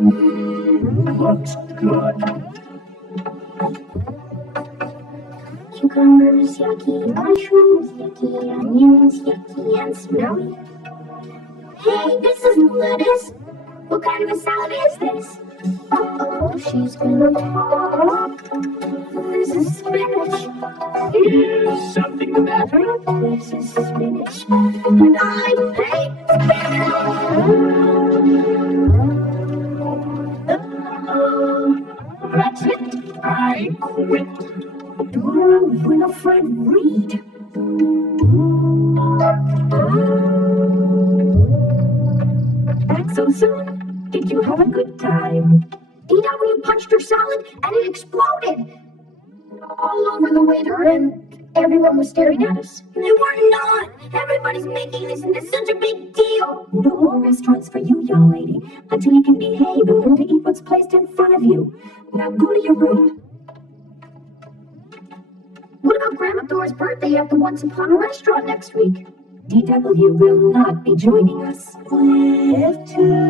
Looks good. Cucumbers, yucky, mushrooms, yucky, onions, yucky and smelly. Hey, this isn't lettuce. What kind of a salad is this? Oh, she's gonna talk. This is spinach. Is something the matter? This is spinach. And I hate spinach. That's it. I quit. Dora Winifred Reed. Back so soon? Did you have a good time? DW punched her salad and it exploded all over the waiter, and everyone was staring at us. They were not. Everybody's making this into such a big deal. No more restaurants for you, young lady, until you can behave and learn to eat what's placed in front of you. Now go to your room. What about Grandma Dora's birthday at the Once Upon a Restaurant next week? DW will not be joining us. Live to